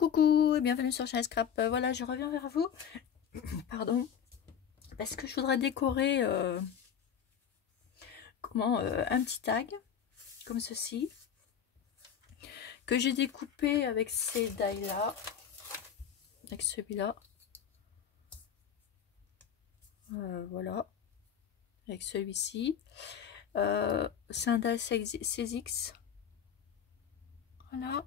Coucou et bienvenue sur Chaise Scrap. Voilà, je reviens vers vous. Pardon. Parce que je voudrais décorer un petit tag comme ceci que j'ai découpé avec ces die là, avec celui-là. Voilà, avec celui-ci. C'est un die 6X. Voilà.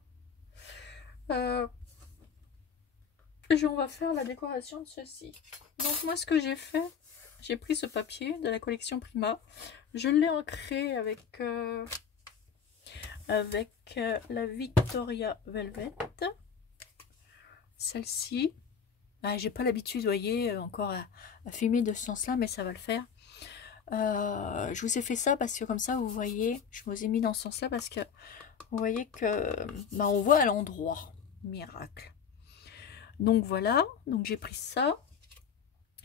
On va faire la décoration de ceci. Donc moi ce que j'ai fait, j'ai pris ce papier de la collection Prima, je l'ai ancré avec la Victoria Velvet, celle-ci. J'ai pas l'habitude, vous voyez, encore à filmer de ce sens-là, mais ça va le faire. Je vous ai fait ça parce que comme ça, vous voyez, je vous ai mis dans ce sens-là parce que vous voyez que on voit à l'endroit, miracle. Donc voilà, donc j'ai pris ça.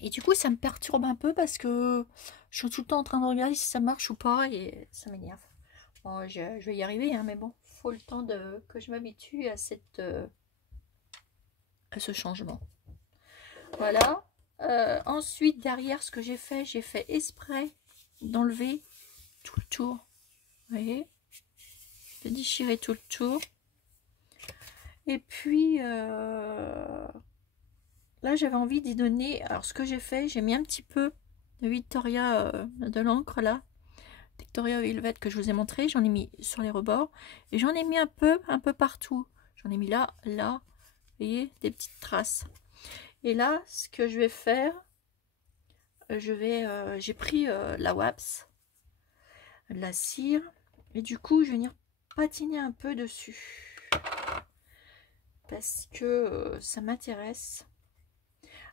Et du coup, ça me perturbe un peu parce que je suis tout le temps en train de regarder si ça marche ou pas et ça m'énerve. Bon, je vais y arriver, hein, mais bon, faut le temps que je m'habitue à ce changement. Voilà. Ensuite, derrière, ce que j'ai fait exprès d'enlever tout le tour. Vous voyez, de déchirer tout le tour. Et puis, là, j'avais envie d'y donner. Alors, ce que j'ai fait, j'ai mis un petit peu de Victoria, de l'encre là. Victoria Velvet que je vous ai montré. J'en ai mis sur les rebords. Et j'en ai mis un peu partout. J'en ai mis là, là. Vous voyez, des petites traces. Et là, ce que je vais faire, j'ai pris la wax, de la cire. Et du coup, je vais venir patiner un peu dessus. Parce que ça m'intéresse.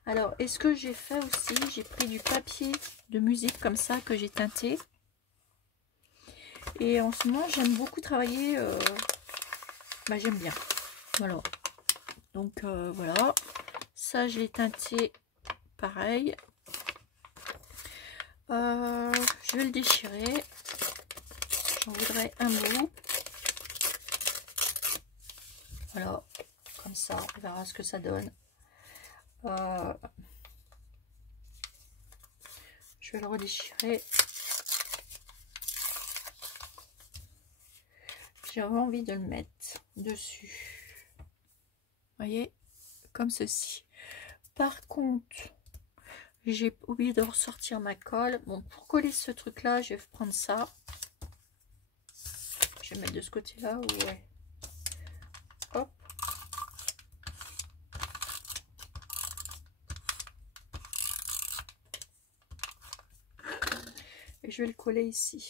Alors, et ce que j'ai fait aussi, j'ai pris du papier de musique comme ça que j'ai teinté. Et en ce moment, j'aime beaucoup travailler. J'aime bien. Voilà. Donc, voilà. Ça, je l'ai teinté pareil. Je vais le déchirer. J'en voudrais un bout. Voilà. Comme ça, on verra ce que ça donne. Je vais le redéchirer. J'avais envie de le mettre dessus. Vous voyez, comme ceci. Par contre, j'ai oublié de ressortir ma colle. Bon, pour coller ce truc-là, je vais prendre ça. Je vais mettre de ce côté-là. Ouais. Hop. Et je vais le coller ici.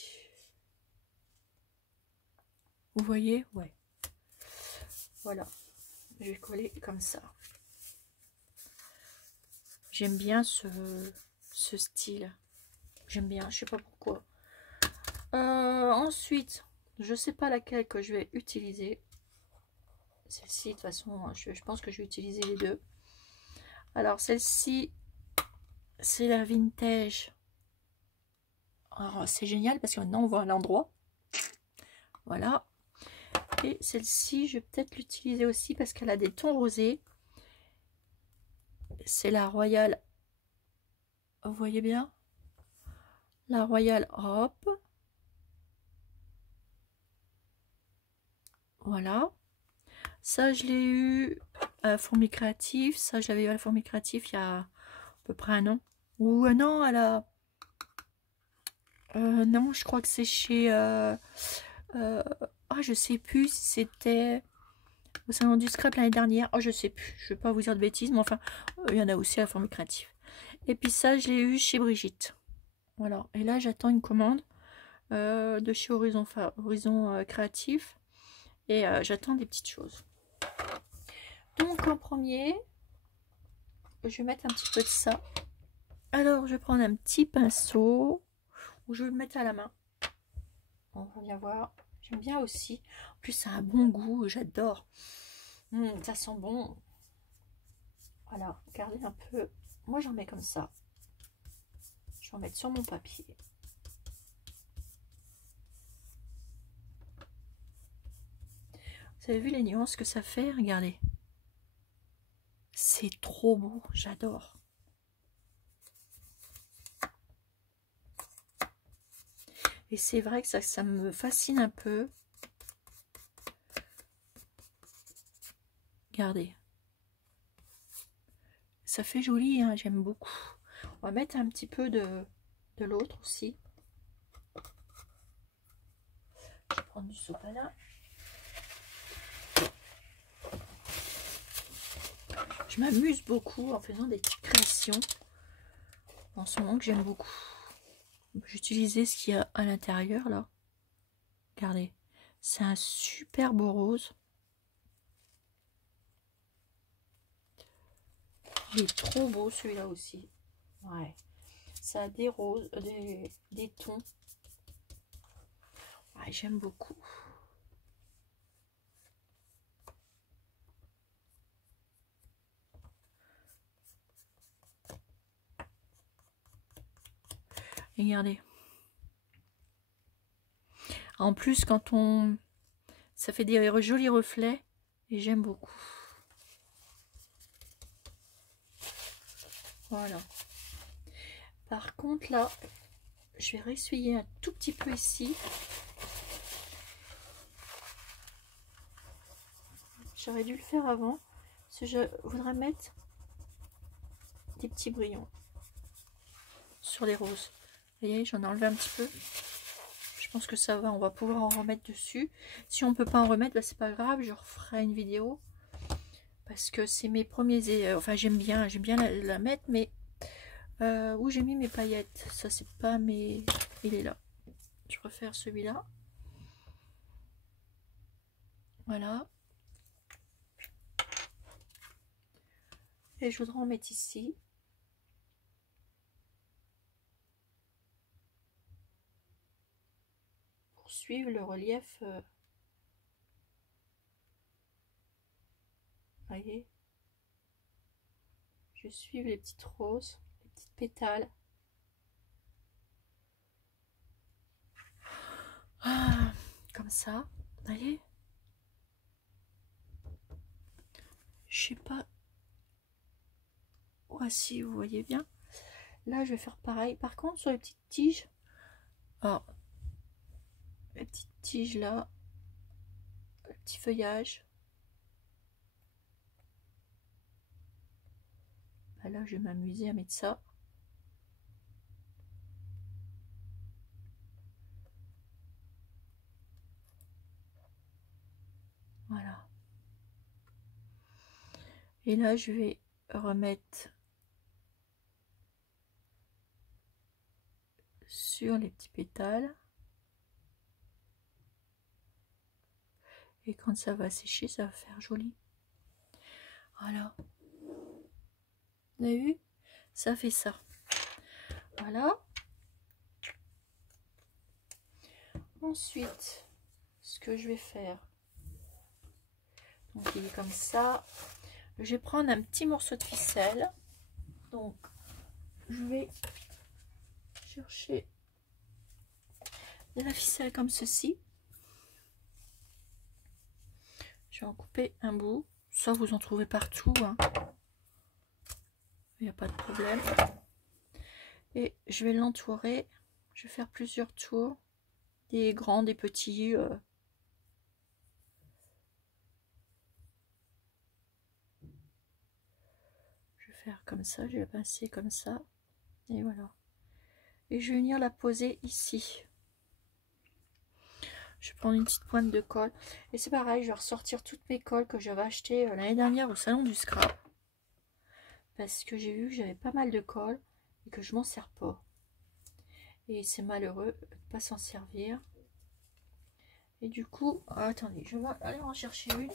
Vous voyez? Ouais. Voilà. Je vais coller comme ça. J'aime bien ce style. J'aime bien. Je sais pas pourquoi. Ensuite, je sais pas laquelle que je vais utiliser. Celle-ci, de toute façon, je pense que je vais utiliser les deux. Alors, celle-ci, c'est la vintage. Alors, c'est génial parce que maintenant, on voit à l'endroit. Voilà. Et celle-ci, je vais peut-être l'utiliser aussi parce qu'elle a des tons rosés. C'est la Royal. Vous voyez bien? La Royal Hope. Voilà. Ça, je l'ai eu à la Fourmi Créative. Ça, je l'avais eu à la Fourmi Créative il y a à peu près un an. Ou un an à la... non, je crois que c'est chez... je sais plus si c'était au salon du scrap l'année dernière. Je sais plus. Je vais pas vous dire de bêtises, mais enfin, il y en a aussi à la Fourmi Créative. Et puis ça, je l'ai eu chez Brigitte. Voilà. Et là, j'attends une commande de chez Horizon Créatif. Et j'attends des petites choses. Donc en premier, je vais mettre un petit peu de ça. Alors je vais prendre un petit pinceau ou je vais le mettre à la main. On va bien voir. J'aime bien aussi. En plus ça a un bon goût, j'adore. Ça sent bon. Voilà, regardez un peu. Moi j'en mets comme ça. Je vais en mettre sur mon papier. Vous avez vu les nuances que ça fait? Regardez. C'est trop beau, j'adore. Et c'est vrai que ça me fascine un peu. Regardez. Ça fait joli, hein, j'aime beaucoup. On va mettre un petit peu de l'autre aussi. Je vais prendre du sopalin. Je m'amuse beaucoup en faisant des petites créations en ce moment que j'aime beaucoup. J'utilisais ce qu'il y a à l'intérieur là. Regardez, c'est un super beau rose. Il est trop beau celui-là aussi. Ouais, ça a des roses, des tons. Ouais, j'aime beaucoup. Regardez. En plus, quand on... ça fait des jolis reflets et j'aime beaucoup. Voilà. Par contre, là, je vais ressuyer un tout petit peu ici. J'aurais dû le faire avant. Parce que je voudrais mettre des petits brillants sur les roses. Vous voyez, j'en ai enlevé un petit peu. Je pense que ça va, on va pouvoir en remettre dessus. Si on peut pas en remettre, bah, c'est pas grave, je referai une vidéo. Parce que c'est mes premiers... enfin, j'aime bien la mettre, mais... où j'ai mis mes paillettes, ça c'est pas mes... Il est là. Je préfère celui-là. Voilà. Et je voudrais en mettre ici. Pour suivre le relief. Voyez. Je suis les petites roses, les petites pétales. Ah, comme ça, vous voyez. Je sais pas. Voici, vous voyez bien. Là, je vais faire pareil. Par contre, sur les petites tiges, alors, les petites tiges là, le petit feuillage. Ben là, je vais m'amuser à mettre ça. Voilà. Et là, je vais remettre sur les petits pétales. Et quand ça va sécher, ça va faire joli. Voilà. Vous avez vu? Ça fait ça. Voilà. Ensuite, ce que je vais faire, donc il est comme ça. Je vais prendre un petit morceau de ficelle. Donc, je vais chercher de la ficelle comme ceci. Je vais en couper un bout. Ça, vous en trouvez partout, hein. Il n'y a pas de problème. Et je vais l'entourer. Je vais faire plusieurs tours. Des grands, des petits. Je vais faire comme ça. Je vais la pincer comme ça. Et voilà. Et je vais venir la poser ici. Je vais prendre une petite pointe de colle. Et c'est pareil, je vais ressortir toutes mes colles que j'avais achetées l'année dernière au salon du scrap. Parce que j'ai vu que j'avais pas mal de colle et que je m'en sers pas. Et c'est malheureux de ne pas s'en servir. Et du coup, attendez, je vais aller en chercher une.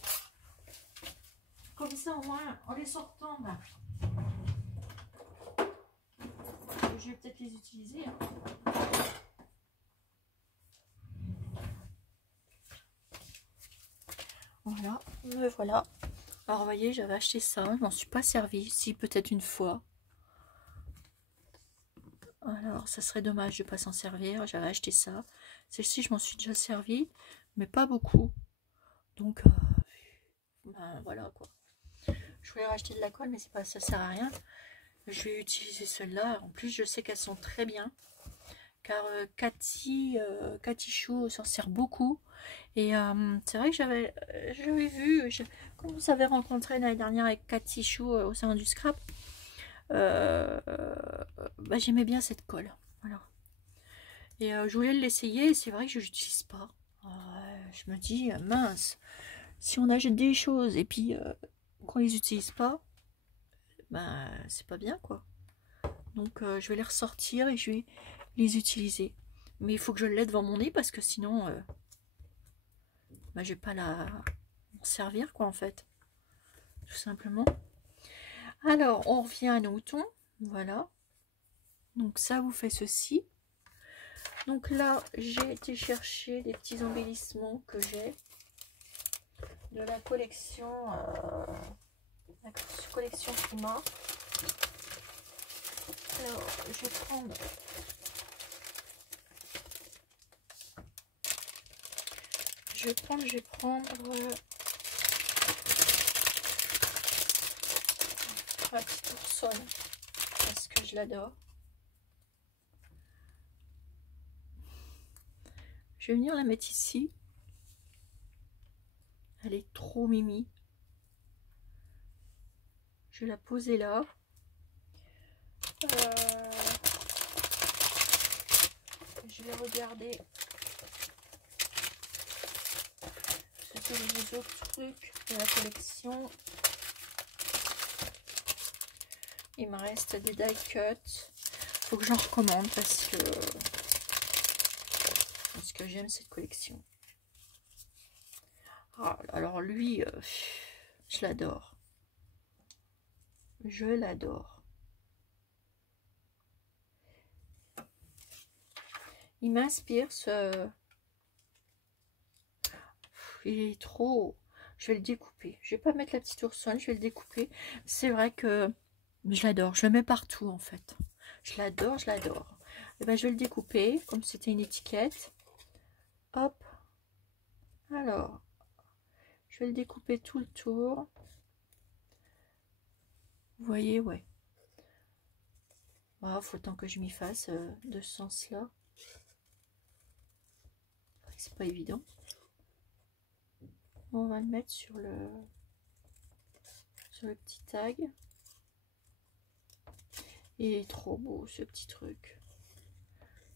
Comme ça, au moins, en les sortant, là, je vais peut-être les utiliser. Hein. Voilà, me voilà. Alors, vous voyez, j'avais acheté ça, je m'en suis pas servi. Si, peut-être une fois. Alors, ça serait dommage de ne pas s'en servir. J'avais acheté ça. Celle-ci, je m'en suis déjà servi, mais pas beaucoup. Donc, ben, voilà quoi. Je voulais racheter de la colle, mais c'est pas, ça sert à rien. Je vais utiliser celle-là. En plus, je sais qu'elles sont très bien. Car Cathy Chou s'en sert beaucoup. Et c'est vrai que j'avais vu, quand vous avez rencontré l'année dernière avec Cathy Chou au salon du scrap, bah, j'aimais bien cette colle. Voilà. Et je voulais l'essayer, c'est vrai que je l'utilise pas. Je me dis, mince, si on achète des choses et puis qu'on les utilise pas, ben c'est pas bien quoi. Donc je vais les ressortir et je vais les utiliser. Mais il faut que je l'aie devant mon nez parce que sinon, ben, je vais pas m'en servir quoi en fait. Tout simplement. Alors, on revient à nos moutons. Voilà. Donc ça vous fait ceci. Donc là, j'ai été chercher des petits embellissements que j'ai de la collection Puma. Alors, je vais prendre la petite oursonne parce que je l'adore. Je vais venir la mettre ici. Elle est trop mimi. Je vais la poser là. Je vais regarder ce que les autres trucs de la collection. Il me reste des die cuts. Faut que j'en recommande parce que j'aime cette collection. Ah, alors lui, je l'adore. Je l'adore. Il m'inspire ce... Il est trop... Je vais le découper. Je vais pas mettre la petite oursonne, je vais le découper. C'est vrai que je l'adore. Je le mets partout en fait. Je l'adore, je l'adore. Et ben, je vais le découper comme c'était une étiquette. Hop. Alors, je vais le découper tout le tour. Vous voyez, ouais. Il faut tant que je m'y fasse de ce sens-là. C'est pas évident. On va le mettre sur le petit tag. Il est trop beau ce petit truc.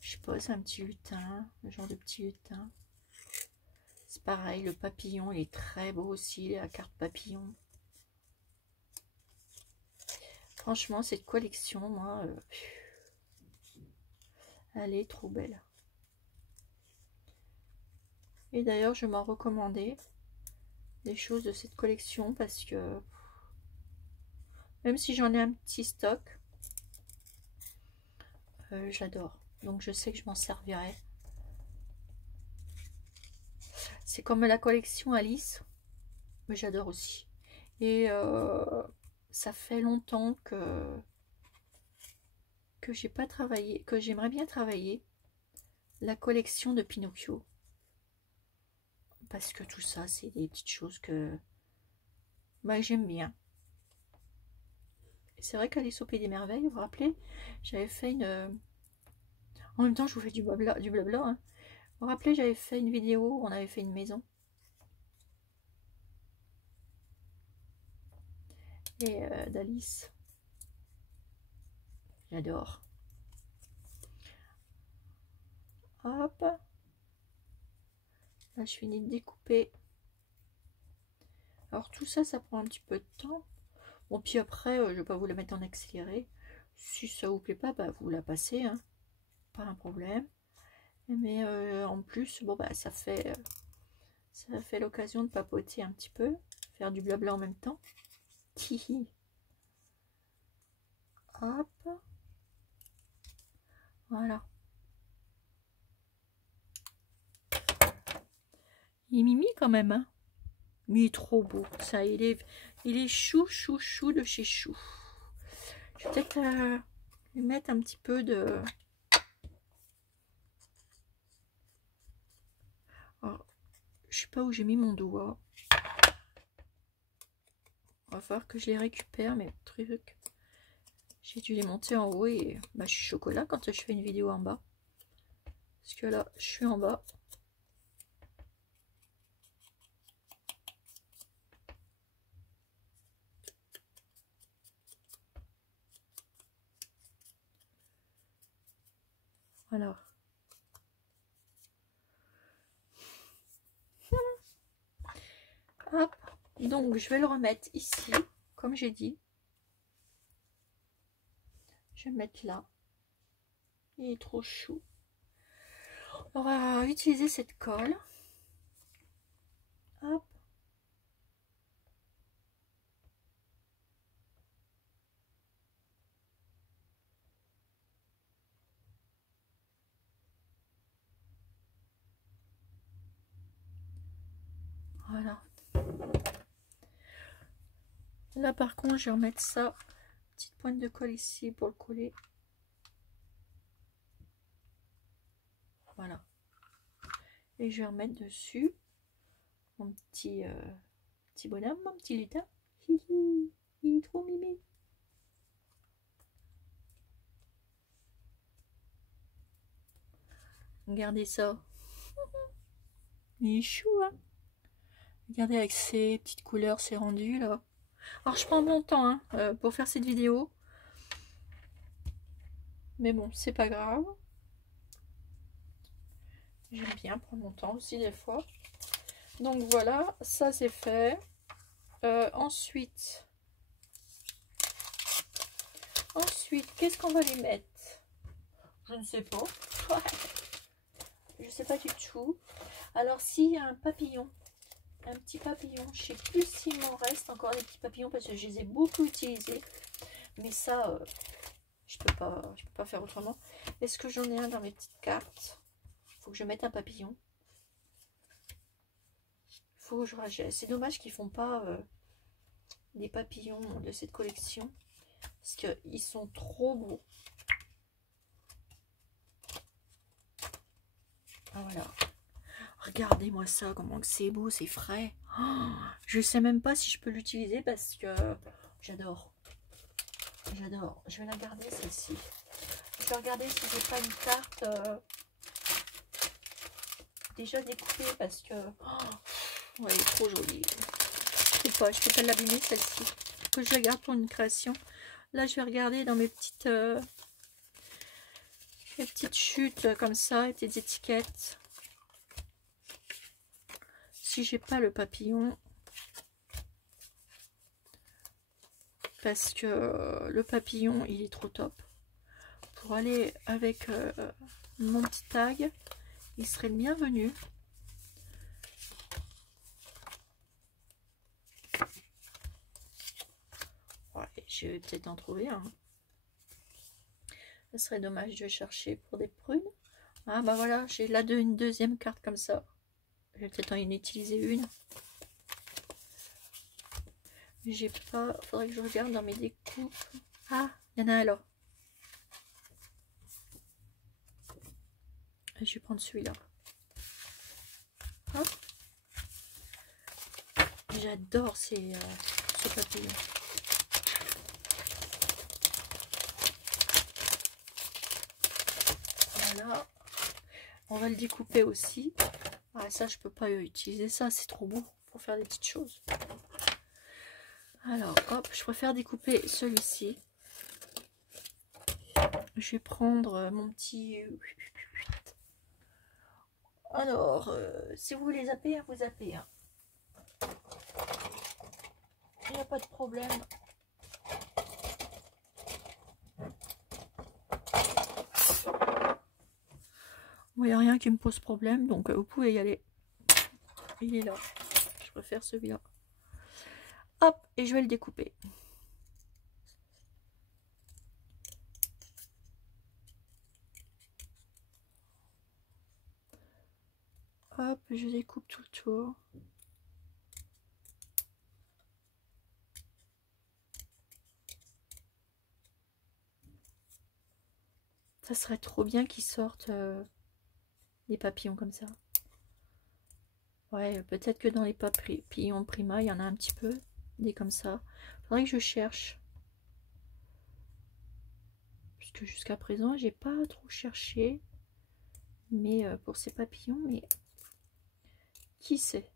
Je pose un petit lutin, le genre de petit lutin. C'est pareil, le papillon il est très beau aussi, la carte papillon. Franchement, cette collection, moi, elle est trop belle. Et d'ailleurs, je m'en recommandais des choses de cette collection parce que même si j'en ai un petit stock, j'adore. Donc je sais que je m'en servirai. C'est comme la collection Alice, mais j'adore aussi. Et ça fait longtemps que j'ai pas travaillé, que j'aimerais bien travailler la collection de Pinocchio. Parce que tout ça, c'est des petites choses que j'aime bien. C'est vrai qu'Alice au Pays des Merveilles, vous vous rappelez, j'avais fait une... En même temps, je vous fais du blabla, hein. Vous vous rappelez, j'avais fait une vidéo où on avait fait une maison. Et d'Alice. J'adore. Hop. Là, je finis de découper. Alors, tout ça, ça prend un petit peu de temps. Bon, puis après, je vais pas vous la mettre en accéléré. Si ça vous plaît pas, bah, vous la passez, hein. Pas un problème. Mais en plus, bon, bah, ça fait l'occasion de papoter un petit peu. Faire du blabla en même temps. Hihi. Hop. Voilà. Il est mimi quand même, hein. Mais il est trop beau. Ça, il est chou, chou, chou de chez chou. Je vais peut-être lui mettre un petit peu de... Oh, je sais pas où j'ai mis mon doigt. va falloir que je les récupère, mes trucs. J'ai dû les monter en haut et bah, je suis chocolat quand je fais une vidéo en bas. Parce que là, je suis en bas. Voilà. Hop. Donc, je vais le remettre ici, comme j'ai dit. Je vais le mettre là. Il est trop chou. On va utiliser cette colle. Hop. Voilà. Là, par contre, je vais remettre ça. Petite pointe de colle ici pour le coller. Voilà. Et je vais remettre dessus mon petit bonhomme, mon petit lutin. Hihi, il est trop mimi. Regardez ça. Il est chou, hein. Regardez avec ces petites couleurs, c'est rendu là. Alors je prends mon temps hein, pour faire cette vidéo. Mais bon, c'est pas grave. J'aime bien prendre mon temps aussi des fois. Donc voilà, ça c'est fait. Ensuite, qu'est-ce qu'on va lui mettre? Je ne sais pas. Je sais pas du tout. Alors s'il y a un papillon, un petit papillon, je sais plus s'il m'en reste encore des petits papillons parce que je les ai beaucoup utilisés. Mais ça, je peux pas faire autrement. Est-ce que j'en ai un dans mes petites cartes? Faut que je mette un papillon. Faut que je rachète. C'est dommage qu'ils font pas des papillons de cette collection parce qu'ils sont trop beaux. Ah, voilà. Regardez-moi ça, comment c'est beau, c'est frais. Oh, je sais même pas si je peux l'utiliser parce que j'adore. J'adore. Je vais la garder celle-ci. Je vais regarder si j'ai pas une carte déjà découpée parce que ouais, elle est trop jolie. Je peux pas l'abîmer celle-ci. Que je la garde pour une création. Là, je vais regarder dans mes petites chutes comme ça, et petites étiquettes. Si j'ai pas le papillon, parce que le papillon il est trop top pour aller avec mon petit tag, il serait le bienvenu. Ouais, je vais peut-être en trouver un. Ce serait dommage de chercher pour des prunes. Ah bah voilà, j'ai là une deuxième carte comme ça. Je vais peut-être en utiliser une. J'ai pas. Faudrait que je regarde dans mes découpes. Ah, il y en a un là. Je vais prendre celui-là. J'adore ce papillon. Voilà. On va le découper aussi. Ah, ça, je peux pas utiliser ça. C'est trop beau pour faire des petites choses. Alors, hop, je préfère découper celui-ci. Je vais prendre mon petit... Alors, si vous voulez zapper, vous zappez. Hein. Il n'y a pas de problème. Il n'y a rien qui me pose problème, donc vous pouvez y aller. Il est là. Je préfère celui-là. Hop, et je vais le découper. Hop, je découpe tout le tour. Ça serait trop bien qu'ils sortent des papillons comme ça. Ouais, peut-être que dans les papillons Prima, il y en a un petit peu. des comme ça. Faudrait que je cherche. Parce que jusqu'à présent, j'ai pas trop cherché. Mais pour ces papillons, mais qui sait?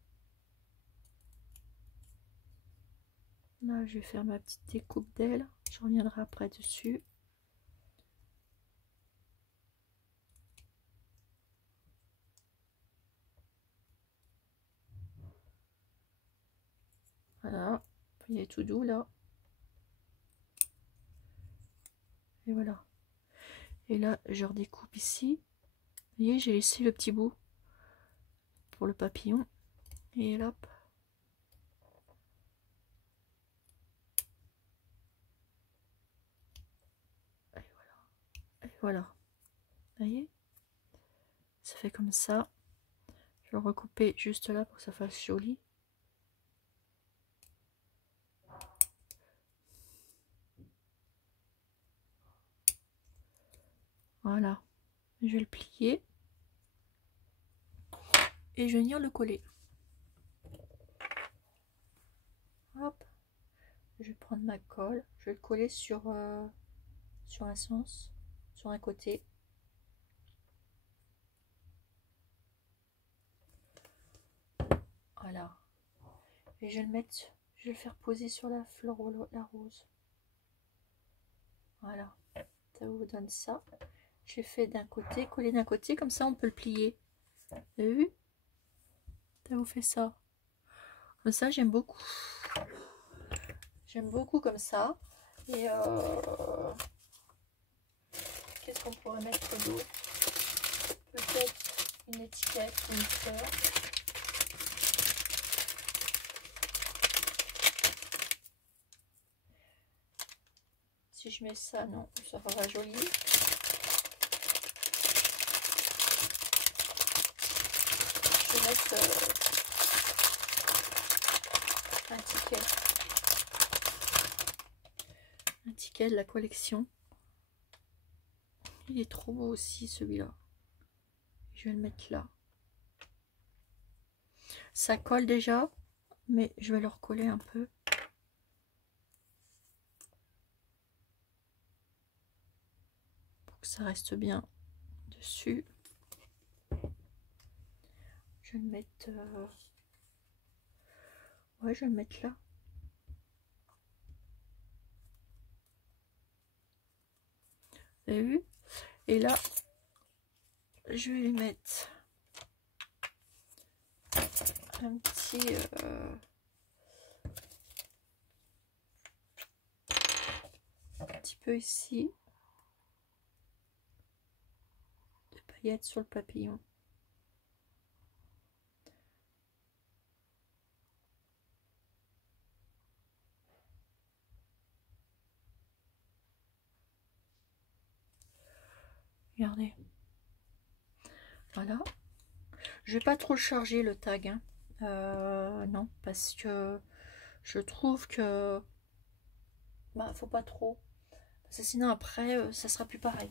Là, je vais faire ma petite découpe d'ailes. Je reviendrai après dessus. Voilà, il est tout doux là. Et voilà. Et là, je redécoupe ici. Vous voyez, j'ai laissé le petit bout pour le papillon. Et là, hop. Et voilà. Et voilà. Vous voyez? Ça fait comme ça. Je vais le recouper juste là pour que ça fasse joli. Voilà. Je vais le plier. Et je vais venir le coller. Hop. Je vais prendre ma colle. Je vais le coller sur un sens, sur un côté. Voilà. Et je vais le mettre, je vais le faire poser sur la fleur, la rose. Voilà. Ça vous donne ça. J'ai fait d'un côté, collé d'un côté, comme ça on peut le plier. Vous avez vu? Ça vous fait ça. Comme ça, j'aime beaucoup. J'aime beaucoup comme ça. Et qu'est-ce qu'on pourrait mettre d'autre? Peut-être une étiquette, une fleur. Si je mets ça, non, ça va joli. Je vais mettre un ticket de la collection. Il est trop beau aussi celui-là. Je vais le mettre là. Ça colle déjà, mais je vais le recoller un peu. Pour que ça reste bien dessus. Je vais le mettre... ouais, je vais le mettre là. Vous avez vu? Et là, je vais lui mettre un petit peu ici de paillettes sur le papillon. Regardez. Voilà. Je vais pas trop charger le tag. Hein. Non, parce que je trouve que bah, faut pas trop. Parce que sinon après, ça sera plus pareil.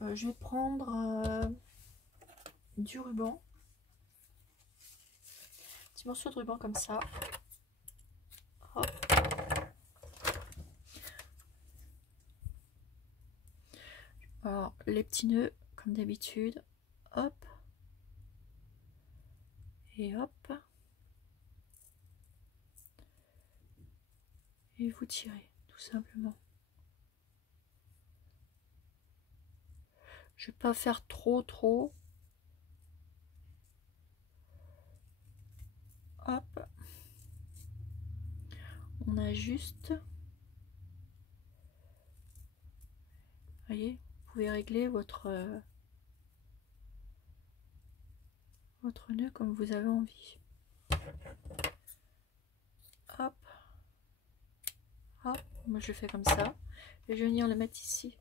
Je vais prendre du ruban. Petit morceau de ruban comme ça. Hop. Alors, les petits nœuds, comme d'habitude. Hop. Et hop. Et vous tirez, tout simplement. Je vais pas faire trop. Hop. On ajuste. Voyez, vous pouvez régler votre nœud comme vous avez envie. Hop. Hop. Moi je le fais comme ça. Et je vais venir le mettre ici.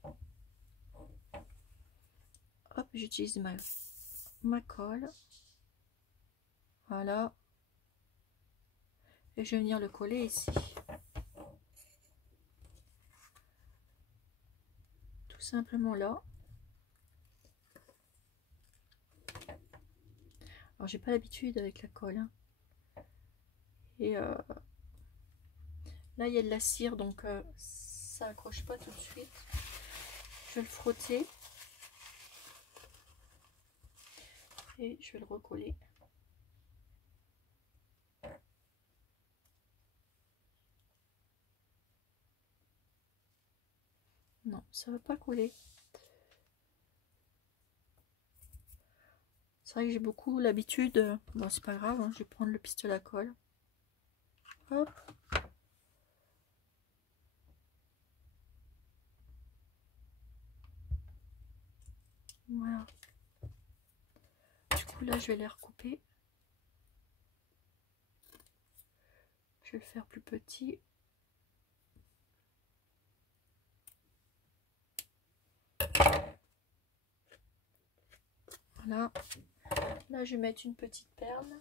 Hop, j'utilise ma colle. Voilà. Et je vais venir le coller ici. Tout simplement là. Alors j'ai pas l'habitude avec la colle. Hein. Et Là, il y a de la cire, donc ça accroche pas tout de suite. Je vais le frotter. Et je vais le recoller. Non, ça va pas coller. C'est vrai que j'ai beaucoup l'habitude. Bon, c'est pas grave, hein, je vais prendre le pistolet à colle. Hop. Voilà. Du coup, là, je vais les recouper. Je vais le faire plus petit. Voilà. Là, je vais mettre une petite perle.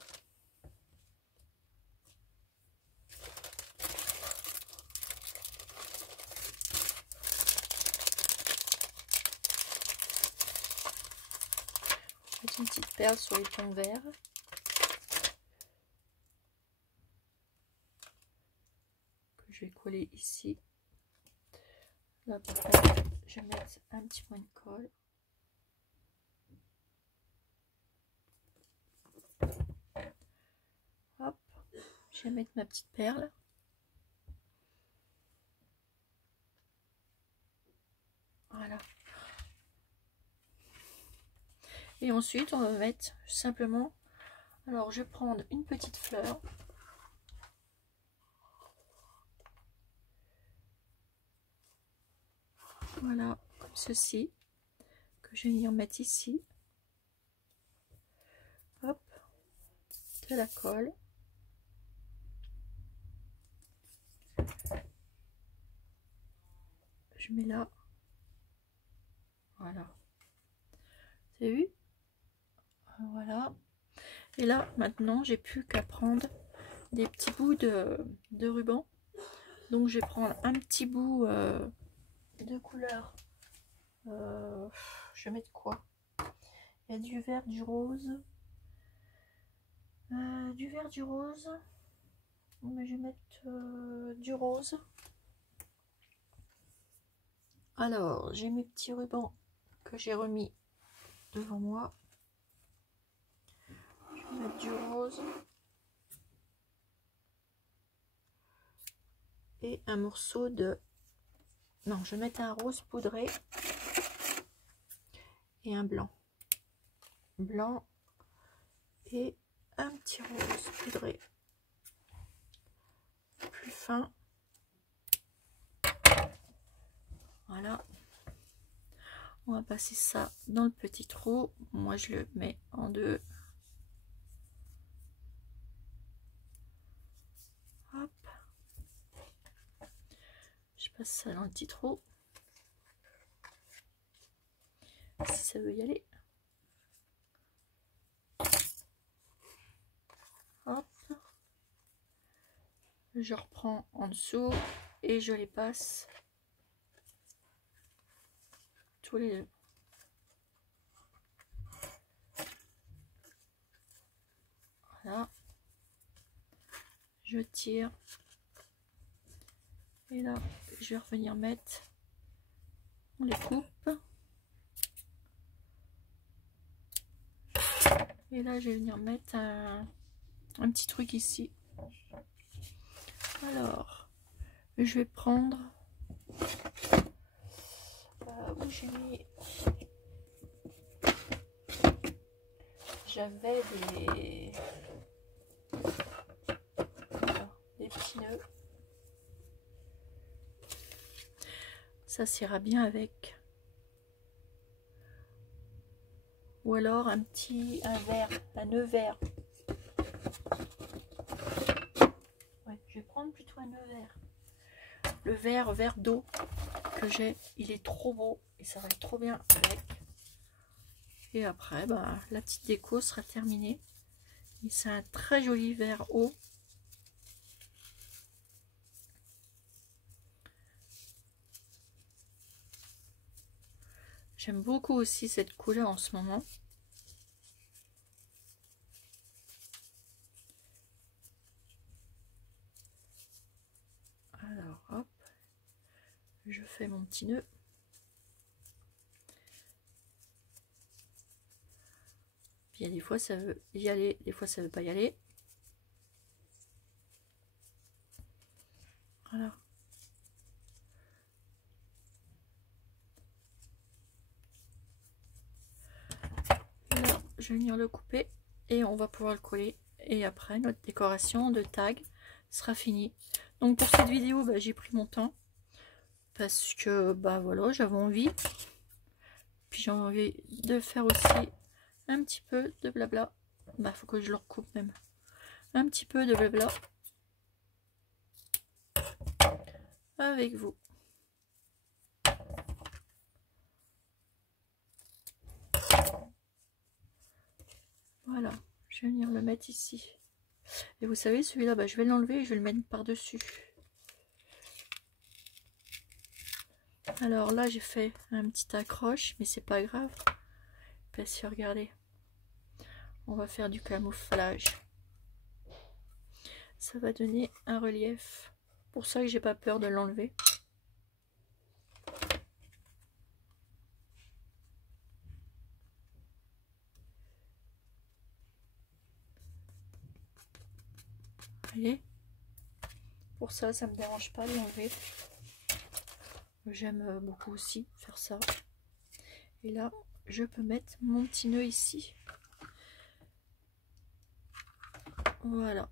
Mettre une petite perle sur les tons verts. Que je vais coller ici. Là, par contre, je vais mettre un petit point de colle. Hop, je vais mettre ma petite perle. Voilà. Et ensuite, on va mettre simplement... Alors, je vais prendre une petite fleur. Voilà, comme ceci. Que je vais venir mettre ici. Hop. De la colle. Je mets là. Voilà. Vous avez vu? Voilà. Et là, maintenant, j'ai plus qu'à prendre des petits bouts de ruban. Donc, je vais prendre un petit bout de couleur. Je vais mettre quoi? Il y a du vert, du rose. Du vert, du rose. Mais je vais mettre du rose. Alors, j'ai mes petits rubans que j'ai remis devant moi. Je vais mettre du rose. Et un morceau de... Non, je vais mettre un rose poudré. Et un blanc. Blanc. Et un petit rose poudré. Plus fin. Voilà. On va passer ça dans le petit trou. Moi, je le mets en deux. Hop. Je passe ça dans le petit trou. Si ça veut y aller. Hop. Je reprends en dessous et je les passe tous les deux. Voilà. Je tire. Et là, je vais revenir mettre. On les coupe. Et là, je vais venir mettre un petit truc ici. Alors, je vais prendre... où j'ai mis... J'avais des petits nœuds. Ça s'ira bien avec. Ou alors un nœud vert. Ouais, je vais prendre plutôt un nœud vert. Le vert d'eau que j'ai, il est trop beau et ça va être trop bien avec. Et après, bah, la petite déco sera terminée. C'est un très joli vert eau. J'aime beaucoup aussi cette couleur en ce moment. fais mon petit nœud. Puis il y a des fois ça veut y aller, des fois ça veut pas y aller. Voilà. Là, je vais venir le couper et on va pouvoir le coller. Et après, notre décoration de tag sera finie. Donc pour cette vidéo, bah, j'ai pris mon temps parce que bah voilà, j'avais envie. Puis j'ai envie de faire aussi un petit peu de blabla. Bah faut que je le recoupe même. Un petit peu de blabla avec vous. Voilà, je vais venir le mettre ici. Et vous savez, celui-là, bah, je vais l'enlever et je vais le mettre par-dessus. Alors là, j'ai fait un petit accroche, mais c'est pas grave. Parce que regardez, on va faire du camouflage. Ça va donner un relief. Pour ça que j'ai pas peur de l'enlever. Voyez, pour ça, ça me dérange pas de l'enlever. J'aime beaucoup aussi faire ça. Et là, je peux mettre mon petit nœud ici. Voilà.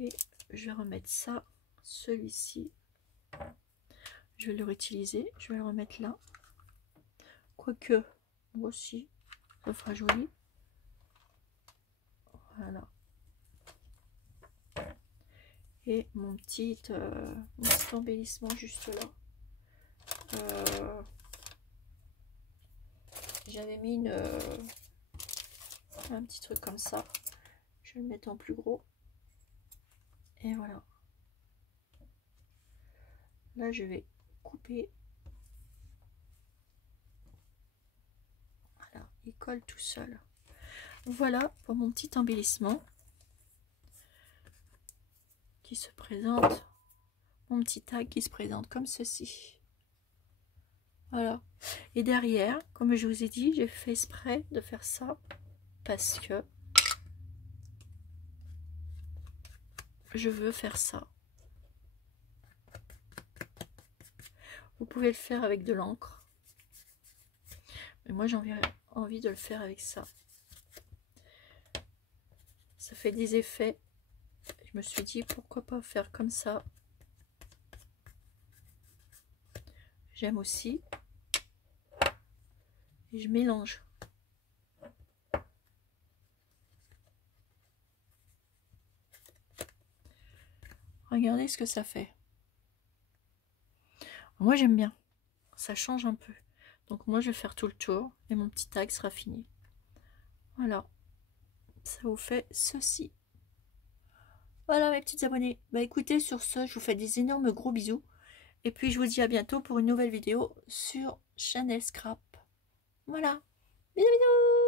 Et je vais remettre ça, celui-ci. Je vais le réutiliser. Je vais le remettre là. Quoique, moi aussi, ça fera joli. Voilà. Et mon petit embellissement juste là. J'avais mis un petit truc comme ça. Je vais le mettre en plus gros. Et voilà. Là, je vais couper. Voilà, il colle tout seul. Voilà pour mon petit embellissement qui se présente. Mon petit tag qui se présente comme ceci. Voilà. Et derrière, comme je vous ai dit, j'ai fait exprès de faire ça parce que je veux faire ça. Vous pouvez le faire avec de l'encre. Mais moi, j'ai envie de le faire avec ça. Ça fait des effets. Je me suis dit, pourquoi pas faire comme ça. J'aime aussi. Et je mélange. Regardez ce que ça fait. Moi, j'aime bien. Ça change un peu. Donc moi, je vais faire tout le tour. Et mon petit tag sera fini. Voilà. Ça vous fait ceci. Voilà mes petites abonnées. Bah écoutez, sur ce, je vous fais des énormes gros bisous. Et puis je vous dis à bientôt pour une nouvelle vidéo sur Chanel Scrap. Voilà. Bisous bisous.